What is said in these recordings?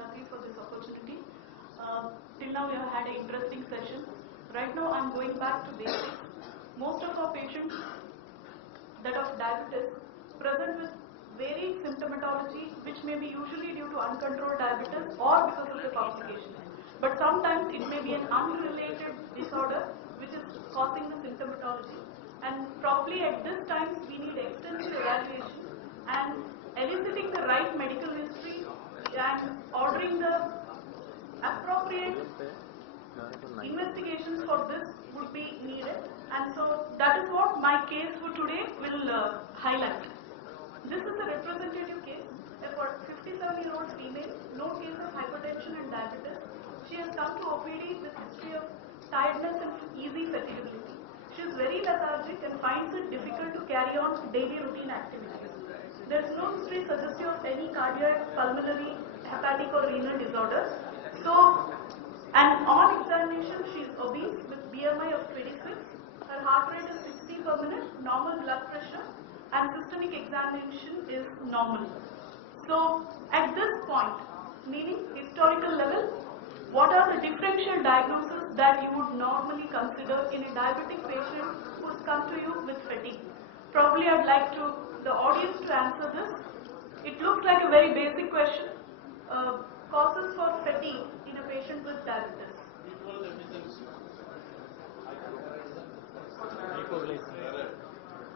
Shetty, for this opportunity. Till now we have had an interesting session. Right now I am going back to basics. Most of our patients that of diabetes present with varied symptomatology, which may be usually due to uncontrolled diabetes or because of the complications. But sometimes it may be an unrelated disorder which is causing the symptomatology. And probably at this time we need extensive evaluation and eliciting the right medical history and ordering the appropriate investigations for this would be needed, and so that is what my case for today will highlight. This is a representative case. A 57-year-old female, no case of hypertension and diabetes. She has come to OPD with history of tiredness and easy fatigability. She is very lethargic and finds it difficult to carry on daily routine activities. There is no history suggestive of any cardiac, pulmonary, hepatic or renal disorders. So, and on examination, she is obese with BMI of 26. Her heart rate is 60 per minute, normal blood pressure, and systemic examination is normal. So, at this point, meaning historical level, what are the differential diagnoses that you would normally consider in a diabetic patient who has come to you with fatigue? Probably I'd like the audience to answer this. It looks like a very basic question. Causes for fatigue in a patient with diabetes.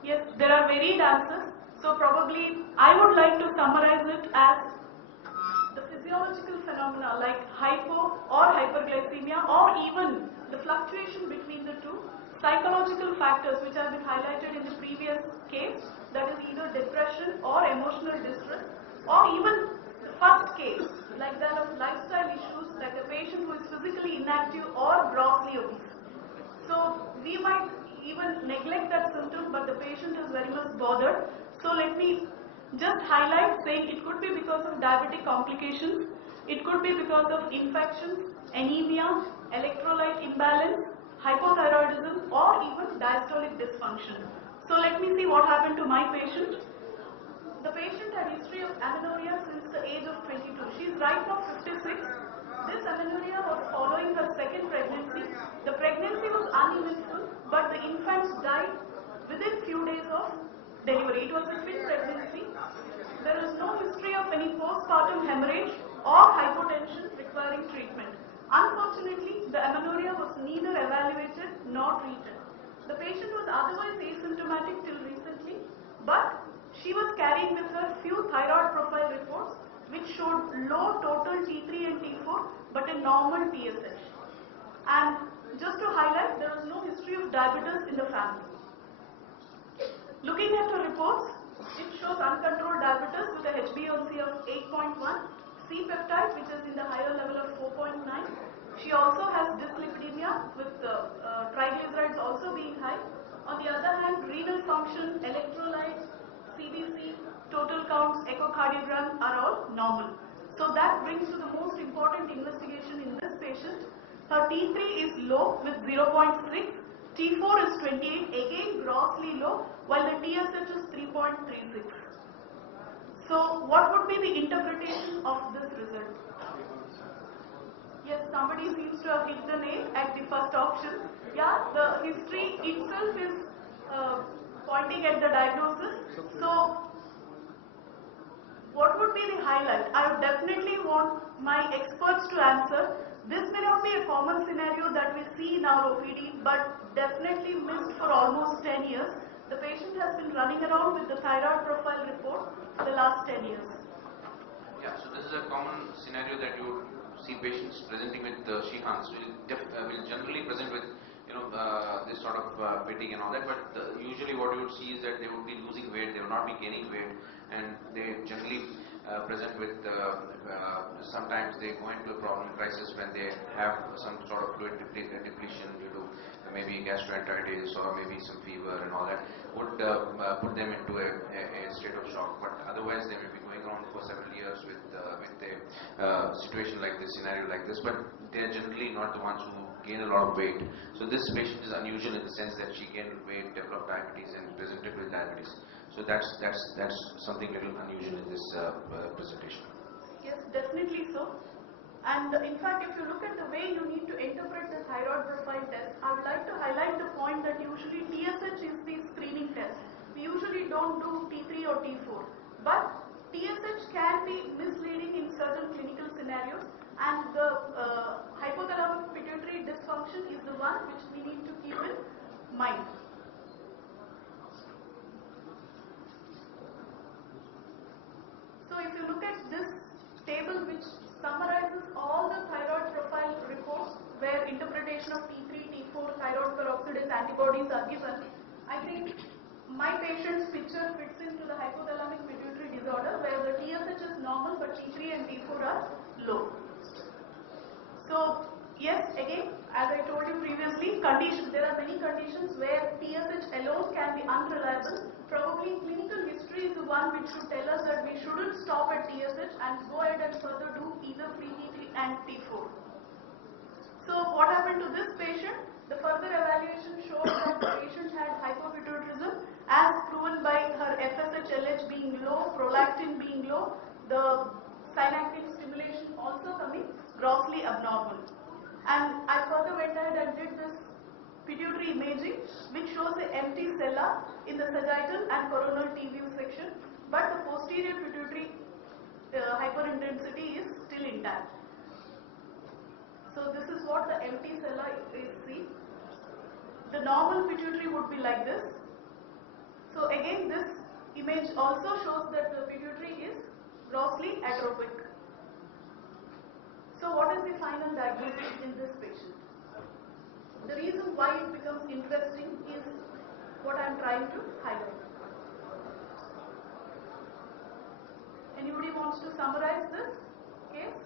Yes, there are varied answers. So probably I would like to summarize it as the physiological phenomena like hypo or hyperglycemia, or even the fluctuation between the two, psychological factors which have been highlighted in the previous case, that is either depression or emotional distress, or even the first case like that of lifestyle issues, like a patient who is physically inactive or grossly obese. So we might even neglect that symptom, but the patient is very much bothered. So let me just highlight saying it could be because of diabetic complications, it could be because of infections, anemia, electrolyte imbalance, hypothyroidism, or even diastolic dysfunction. So let me see what happened to my patient. The patient had history of amenorrhea since the age of 22. She is right now 56. This amenorrhea was following her second pregnancy. The pregnancy was uneventful, but the infant died within few days of delivery. It was a twin pregnancy. There is no history of any postpartum hemorrhage or hypotension requiring treatment. Unfortunately, the amenorrhea was neither evaluated nor treated. The patient was otherwise asymptomatic till recently, but she was carrying with her few thyroid profile reports which showed low total T3 and T4 but a normal TSH. And just to highlight, there was no history of diabetes in the family. Looking at her reports, it shows uncontrolled diabetes with a HbA1c of 8.1, C-peptide which is in the higher level of 4.9. She also has dyslipidemia with triglycerides also being high. On the other hand, renal function, electrolytes, CBC, total counts, echocardiogram are all normal. So that brings to the most important investigation in this patient. Her T3 is low with 0.6, T4 is 28, again grossly low, while the TSH is 3.36. So what would be the interpretation of this result? Yes, somebody seems to have hit the nail at the first option. Yeah, the history itself is pointing at the diagnosis. So, what would be the highlight? I would definitely want my experts to answer. This may not be a common scenario that we see in our OPD, but definitely missed for almost 10 years. The patient has been running around with the thyroid profile report for the last 10 years. Yeah, so this is a common scenario that you see patients presenting with Shihans will generally present with this sort of fatigue and all that, but usually what you would see is that they would be losing weight, they will not be gaining weight, and they generally present with sometimes they go into a problem crisis when they have some sort of fluid depletion due to maybe gastroenteritis or maybe some fever and all that, would put them into a state of shock. But otherwise they may be going on for several years with a situation like this, scenario like this, but they are generally not the ones who gain a lot of weight. So this patient is unusual in the sense that she gained weight, developed diabetes, and presented with diabetes. So that's something little unusual in this presentation. Yes, definitely so. And in fact, if you look at the way you need to interpret the thyroid profile test, I would like to highlight the point that usually TSH is the screening test. We usually don't do T3 or T4. But TSH can be misleading in certain clinical scenarios, and the hypothalamic pituitary dysfunction is the one which we need to keep in mind. So if you look at this table which summarizes all the thyroid profile reports where interpretation of T3, T4, thyroid peroxidase antibodies are given, I think my patient's picture fits into the hypothalamic pituitary disorder where the TSH is normal but T3 and T4 are low. So yes, again, as I told you previously, there are many conditions where TSH alone can be unreliable. Probably clinical history is the one which should tell us that we shouldn't stop at TSH and go ahead and further do either free T3 and T4. So what happened to this patient? The further evaluation showed that the patient had hypopituitarism as proven by her FSH-LH being low, prolactin being low, the synaptic stimulation also coming grossly abnormal. And I further went ahead and did this pituitary imaging which shows the empty sella in the sagittal and coronal T-view section, but the posterior pituitary hyperintensity is still intact. So this is what the empty sella is seen. The normal pituitary would be like this. So again, this image also shows that the pituitary is grossly atrophic. So what is the final diagnosis in this patient? The reason why it becomes interesting is what I am trying to highlight. Anybody wants to summarize this case?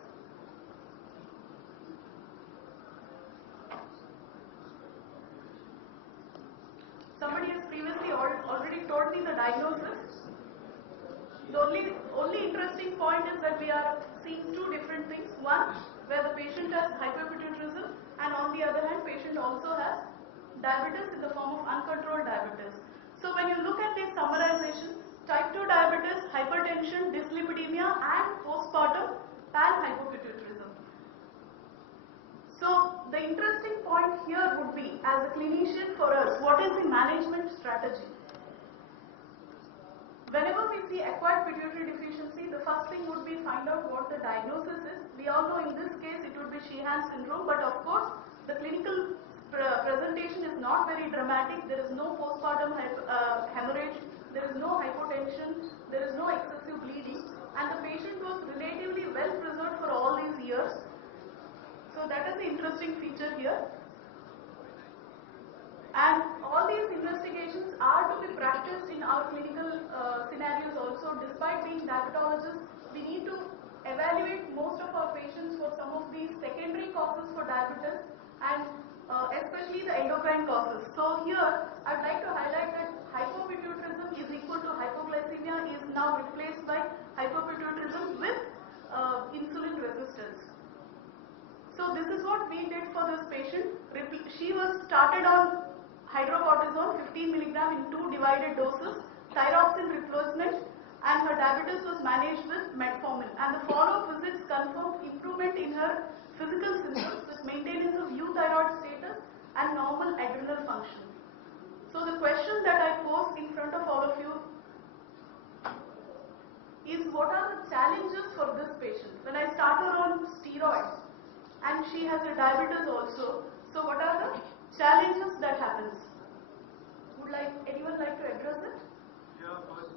Somebody has previously already told me the diagnosis. The only interesting point is that we are seeing two different things. One, where the patient has hyperpituitarism, and on the other hand, patient also has diabetes in the form of uncontrolled diabetes. So when you look at this summarization, type 2 diabetes, hypertension, dyslipidemia, and postpartum panhypopituitarism. So the interesting point here would be, as a clinician for us, what is the management strategy? Whenever we see acquired pituitary deficiency, the first thing would be find out what the diagnosis is. We all know in this case it would be Sheehan syndrome, but of course the clinical presentation is not very dramatic. There is no postpartum hemorrhage, there is no hypotension, there is no excessive bleeding, and the patient was relatively well preserved for all these years. So that is the interesting feature here. And all these investigations are to be practiced in our clinical scenarios also. Despite being diabetologists, we need to evaluate most of our patients for some of these secondary causes for diabetes and especially the endocrine causes. So here, I would like to highlight that hypopituitarism is equal to hypoglycemia is now replaced by hypopituitarism with insulin resistance. So this is what we did for this patient. She was started on hydrocortisone 15 mg in 2 divided doses, thyroxine replacement, and her diabetes was managed with metformin. And the follow-up visits confirmed improvement in her physical symptoms with maintenance of euthyroid status and normal adrenal function. So the question that I pose in front of all of you is, what are the challenges for this patient? When I start her on steroids and she has a diabetes also, so what are the challenges that happens? Would anyone like to address it? Yeah, first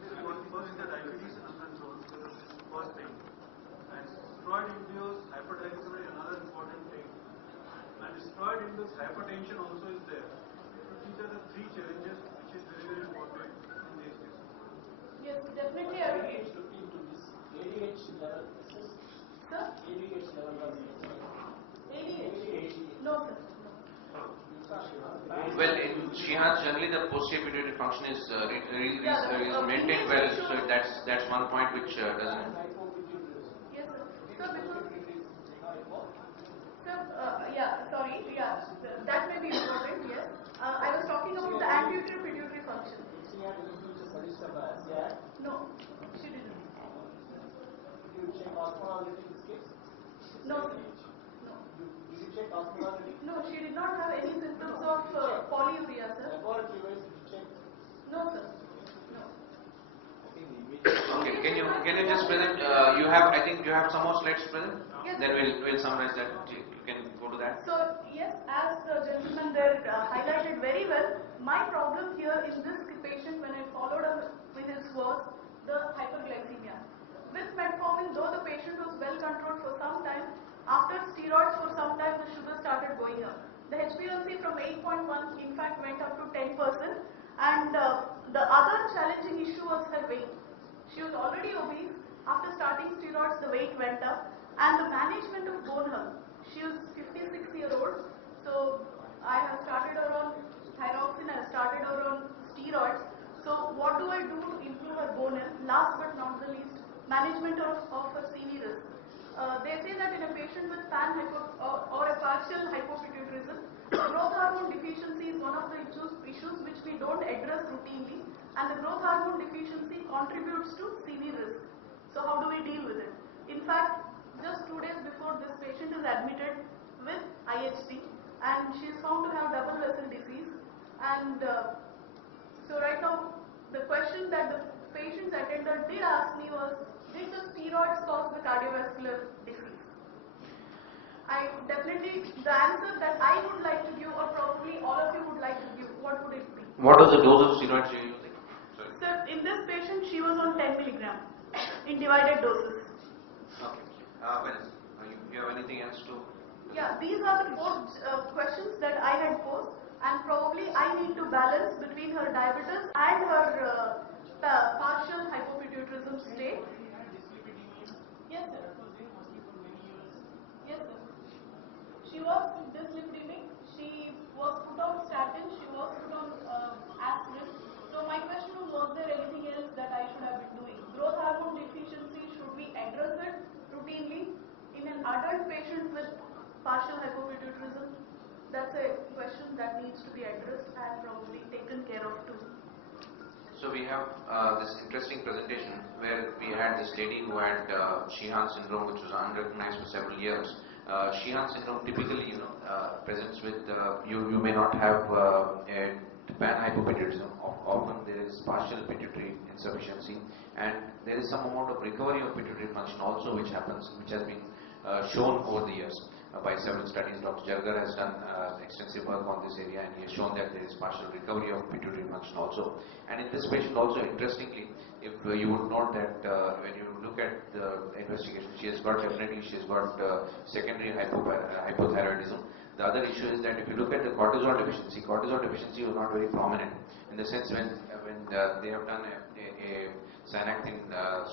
the diabetes uncontrolled, so that's the first thing. And steroid-induced hypertension is another important thing. And steroid-induced hypertension also is there. So these are the three challenges which is very, very important in these cases. Yes, definitely I will. Looking to this ADH level. Sir? ADH level was ADH? No, sir. Well, in Sheehan, generally the posterior pituitary function is maintained well, so that's one point which doesn't. Yes, sir. That may be important. Yes, I was talking about the anterior pituitary function. No, she didn't. Did you check osmolality in this case? No. No. Did you check osmolarity? No, she did not have any symptoms of polyuria, sir. Laboratory wise, did you check? No, sir. No. Okay, can you just present? You have, I think you have some more slides to present. Yes. Then we'll summarize that. You can go to that. So yes, as the gentleman there highlighted very well, my problem here in this patient when I followed up with his was the hyperglycemia. With metformin, though the patient was well controlled for some time, after steroids for some time the sugar started going up. The HbA1c from 8.1 in fact went up to 10%, and the other challenging issue was her weight. She was already obese. After starting steroids, the weight went up, and the management of bone health. She was 56-year-old, so I have started her on thyroxine, I have started her on steroids. So what do I do to improve her bone health? Last but not the least, management of her CV risk. They say that in a patient with pan or a partial hypopituitarism, growth hormone deficiency is one of the issues which we don't address routinely, and the growth hormone deficiency contributes to CV risk. So how do we deal with it? In fact, just 2 days before, this patient is admitted with IHC, and she is found to have double vessel disease. And so right now, the question that the patient's attendant did ask me was, did the steroids cause the cardiovascular disease? I definitely, the answer that I would like to give, or probably all of you would like to give, what would it be? What was the dose of steroids you using? Sorry. Sir, in this patient, she was on 10 milligram in divided doses. Okay. You have anything else to? Yeah, these are the 4 questions that I had posed, and probably I need to balance between her diabetes and her partial hypopituitarism state. Yes, sir. Yes, sir. She was dyslipidemic. She was put on statin. She was put on aspirin. So my question was there anything else that I should have been doing? Growth hormone deficiency, should we address it routinely in an adult patient with partial hypopituitarism? That's a question that needs to be addressed and probably taken care of too. So we have this interesting presentation where we had this lady who had Sheehan syndrome, which was unrecognized for several years. Sheehan syndrome typically, presents with you may not have a pan-hypopituitarism. Often there is partial pituitary insufficiency, and there is some amount of recovery of pituitary function also, which happens, which has been shown over the years by several studies. Dr. Jargar has done extensive work on this area, and he has shown that there is partial recovery of pituitary function also. And in this patient also, interestingly, if you would note that when you look at the investigation, she has got secondary hypothyroidism. The other issue is that if you look at the cortisol deficiency was not very prominent, in the sense when they have done a synactin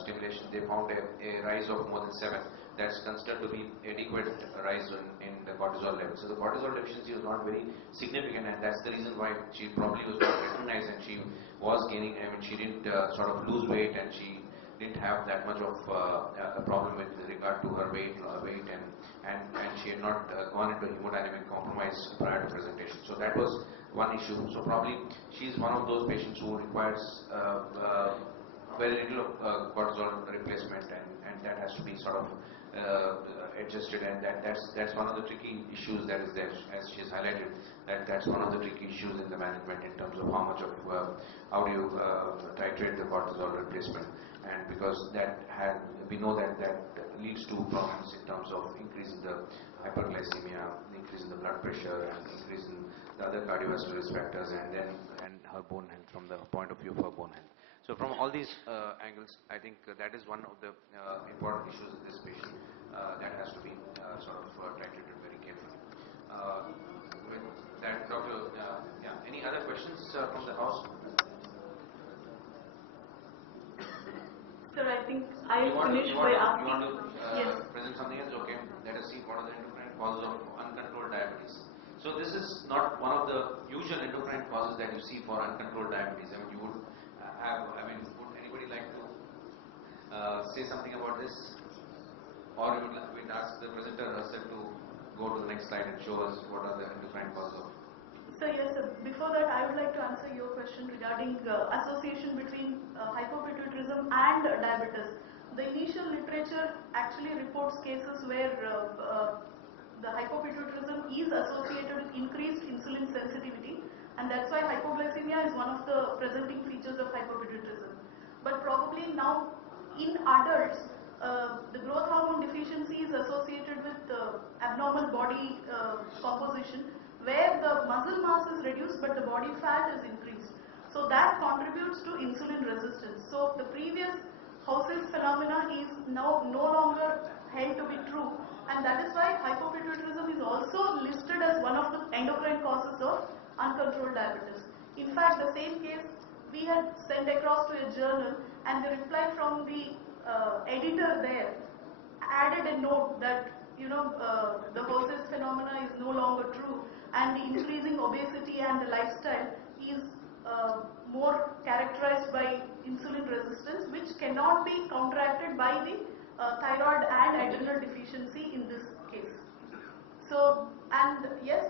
stimulation, they found a rise of more than 7. That's considered to be adequate rise in the cortisol level. So the cortisol deficiency was not very significant, and that's the reason why she probably was not recognized, and she was gaining, she didn't sort of lose weight, and she didn't have that much of a problem with regard to her weight and she had not gone into hemodynamic compromise prior to presentation. So that was one issue. So probably she's one of those patients who requires very little cortisol replacement, and that has to be sort of adjusted, and that's one of the tricky issues that is there, as she has highlighted. That's one of the tricky issues in the management in terms of how do you titrate the cortisol replacement, and because we know that leads to problems in terms of increase in the hyperglycemia, increase in the blood pressure, and increase in the other cardiovascular risk factors, and her bone health from the point of view of her bone health. So from all these angles, I think that is one of the important issues in this patient that has to be sort of titrated very carefully. With that, Dr. Any other questions from the house? Sir, I think I finished by asking. You want to Yes. present something else? Okay. Let us see what are the endocrine causes of uncontrolled diabetes. So this is not one of the usual endocrine causes that you see for uncontrolled diabetes. I mean, you would would anybody like to say something about this? Or we'd ask the presenter herself to go to the next slide and show us what are the endocrine causes of. So yes, sir. Before that, I would like to answer your question regarding association between hypopituitarism and diabetes. the initial literature actually reports cases where the hypopituitarism is associated with increased insulin sensitivity, and that's why hypoglycemia is one of the presenting features of hypopituitarism. But probably now in adults, the growth hormone deficiency is associated with abnormal body composition, where the muscle mass is reduced but the body fat is increased. So that contributes to insulin resistance. So the previous House's phenomena is now no longer held to be true, and that is why hypopituitarism is also listed as one of the endocrine causes of uncontrolled diabetes. In fact, the same case we had sent across to a journal, and the reply from the editor there added a note that the House's phenomena is no longer true, and the increasing obesity and the lifestyle is more characterized by insulin resistance, which cannot be counteracted by the thyroid and adrenal deficiency in this case. So, and yes,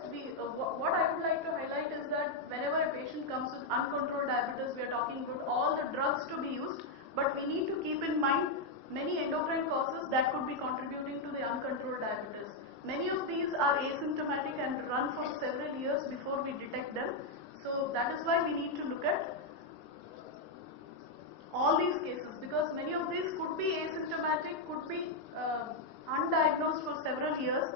what I would like to highlight is that whenever a patient comes with uncontrolled diabetes, we are talking about all the drugs to be used, but we need to keep in mind many endocrine causes that could be contributing to the uncontrolled diabetes. Many of these are asymptomatic and run for several years before we detect them. So that is why we need to look at all these cases, because many of these could be asymptomatic, could be undiagnosed for several years,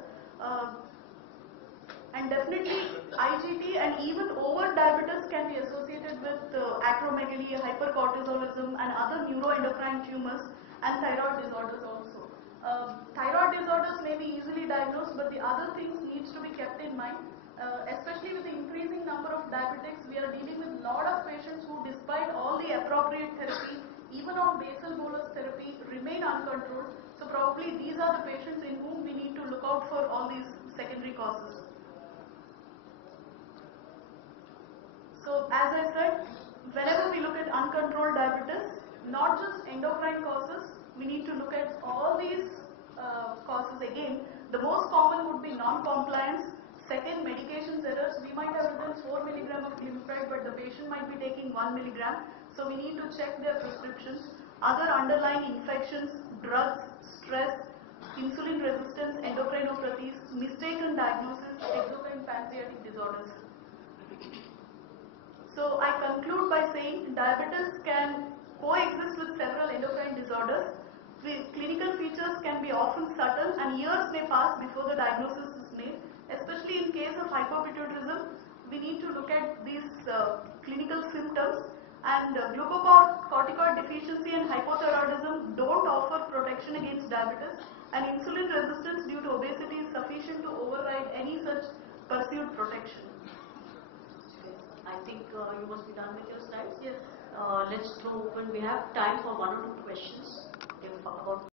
and definitely IGT and even over diabetes can be associated with acromegaly, hypercortisolism and other neuroendocrine tumors and thyroid disorders also. Thyroid disorders may be easily diagnosed, but the other things needs to be kept in mind. Especially with the increasing number of diabetics, we are dealing with a lot of patients who, despite all the appropriate therapy, even on basal bolus therapy, remain uncontrolled. So probably these are the patients in whom we need to look out for all these secondary causes. So as I said, whenever we look at uncontrolled diabetes, not just endocrine causes, we need to look at all these causes again. The most common would be non-compliance. Second, medications errors. We might have written 4 mg of glimepiride, but the patient might be taking 1 mg. So we need to check their prescriptions. Other underlying infections, drugs, stress, insulin resistance, endocrinopathies, mistaken diagnosis, exocrine pancreatic disorders. So I conclude by saying diabetes can coexist with several endocrine disorders. Clinical features can be often subtle, and years may pass before the diagnosis is made. Especially in case of hypopituitarism, we need to look at these clinical symptoms, and glucocorticoid deficiency and hypothyroidism don't offer protection against diabetes, and insulin resistance due to obesity is sufficient to override any such pursued protection. I think you must be done with your slides. Yes. Let's throw open. We have time for 1 or 2 questions. If about